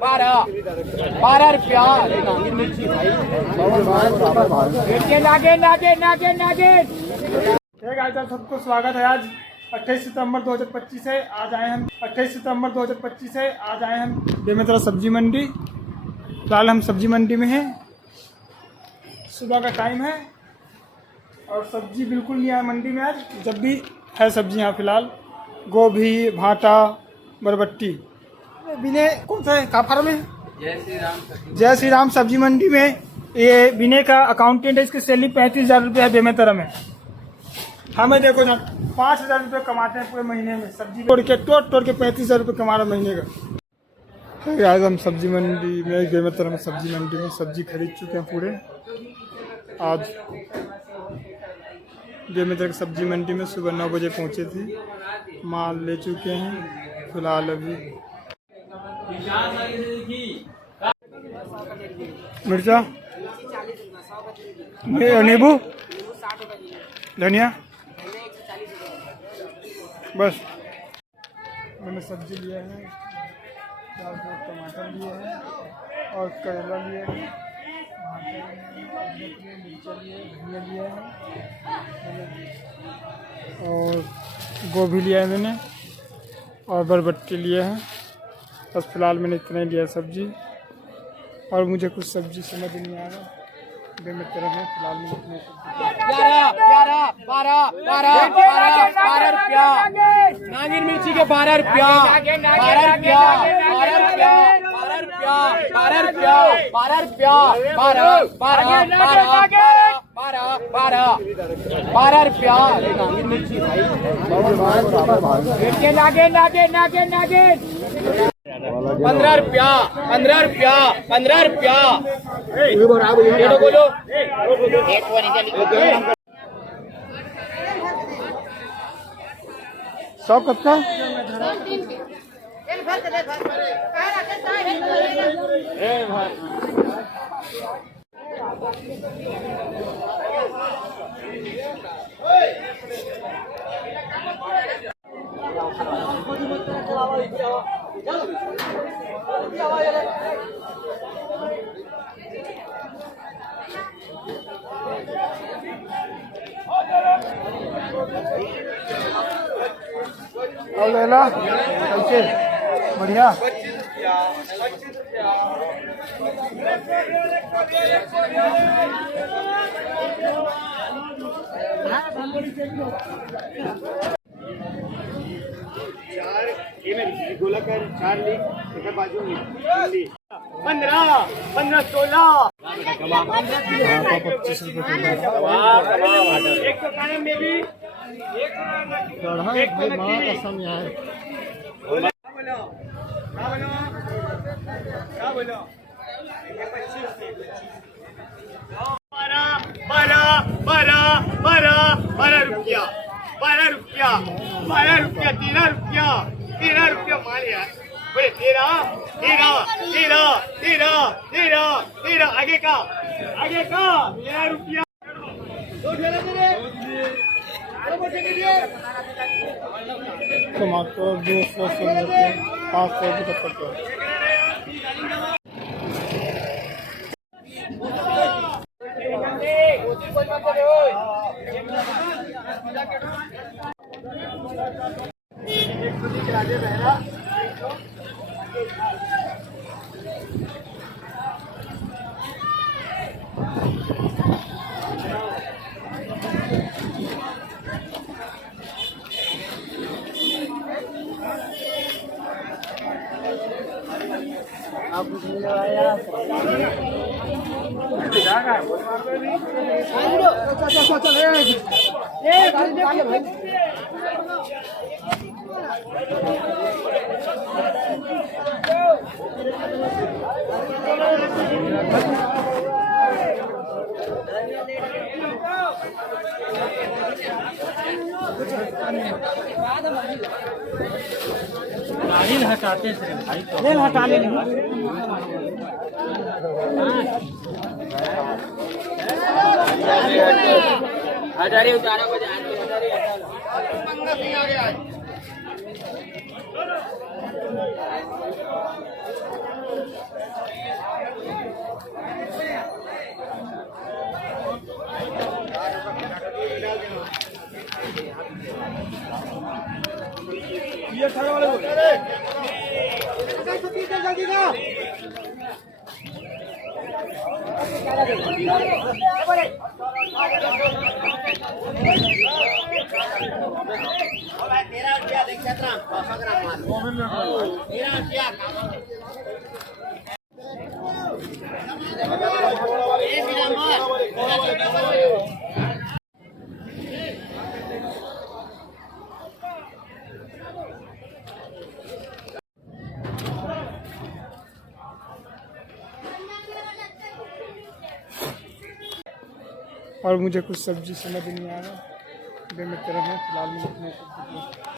12 रुपया। मिर्ची भाई सबको स्वागत है। आज 28 सितंबर 2025 है। आज आए हम 28 सितंबर 2025 है। आज आए हम बेमेतरा सब्जी मंडी। फिलहाल हम सब्जी मंडी में हैं। सुबह का टाइम है और सब्जी बिल्कुल नहीं आया मंडी में। आज जब भी है सब्जी यहाँ फिलहाल गोभी, भाटा, बरबट्टी। विनय कौन सा है का फार्म है? जय श्री राम सब्जी मंडी में। ये विनय का अकाउंटेंट है। इसकी सैलरी 35,000 रुपये है बेमेतरा में। हमें देखो ना 5,000 रुपये कमाते हैं पूरे महीने में। सब्जी तोड़ के 35,000 रुपये कमा रहे महीने का। आज हम सब्जी मंडी में बेमेतरा में सब्जी मंडी में सब्जी खरीद चुके हैं पूरे। आज बेमेतरा की सब्जी मंडी में सुबह 9 बजे पहुंचे थे। माल ले चुके हैं फिलहाल। अभी मिर्चा, नींबू, धनिया, बस मैंने सब्जी लिया है। टमाटर लिए हैं और करेला लिए हैं, मिर्चा लिए, धनिया लिया है और गोभी लिया है मैंने और बरबट्टी लिया है। बस फिलहाल मैंने इतना ही लिया सब्जी और मुझे कुछ सब्जी समझ नहीं आ रहा। बेमेतरा में फिलहाल मैंने इतने 12 रुपया। नागिन मिर्ची के 12 रुपया। 12 रुपया। 12 रुपया। 12 रुपया। 12 रुपया। 12 रुपया। 12 रुपया। नागिन मिर्ची भाई 15 रुपया। 15 रुपया। 15 रुपया। बोलो 100 कब का? और लेला कैसे बढ़िया। गोलाकार 4 ली एक बाजू में 15 15 16 25 रुपये। एक तो कानम में भी एक तो मां कसम यार। बोलो क्या बोलो 12 रुपया। 12 रुपया। 13 रुपया माल यार। बोले 13 आगे का 13 रुपया। टमाटर 200 रुपये 500 रुपये। नारियल हटाते थे भाई, नारियल हटाने नहीं। हजारे उतारा बजा और मुझे कुछ सब्जी समझ नहीं आ रहा, मित्र हैं फिलहाल मुझे अपने